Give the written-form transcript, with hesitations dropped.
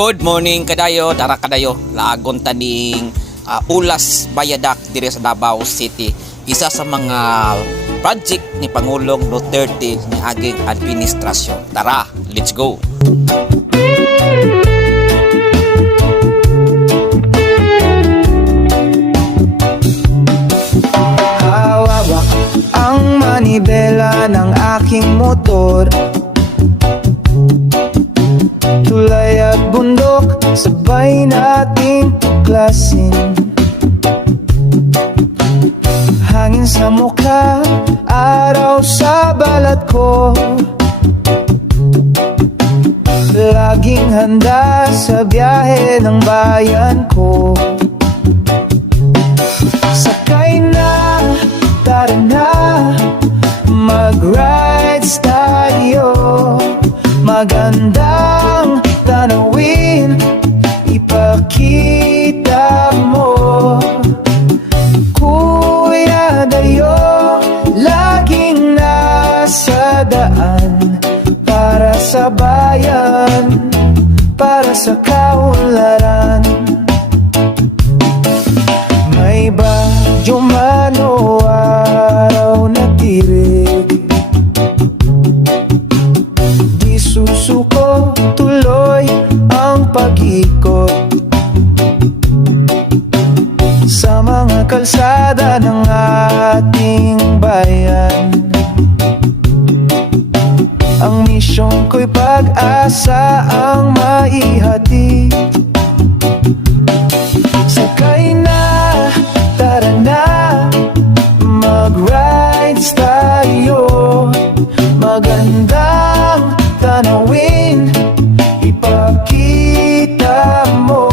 Good morning kadayo, dara kadayo. Laagon taning Ulas Bayadak diri sa Davao City. Isa sa mga project ni Pangulong Duterte ni aging administrasyon. Tara, let's go. Hawak ang manibela ng aking motor, tulay at bundok, sabay nating tuklasin. Hangin sa mukha, araw sa balat ko, laging handa sa biyahe ng bayan ko. Sakay na, tara na, mag-rides tayo. Magandang tanawin, ipakita mo. Kuya Dayo, laging nasa daan, para sa bayan, para sa kaunlaran. May bagyo man o araw na tirik, di susuko, tuloy ang pag-ikot sa mga kalsada ng ating bayan. Ang misyon ko'y pag-asa ang maihatid. Sakay na, tara na, mag-rides tayo. Magandang tanawin, ipakita mo.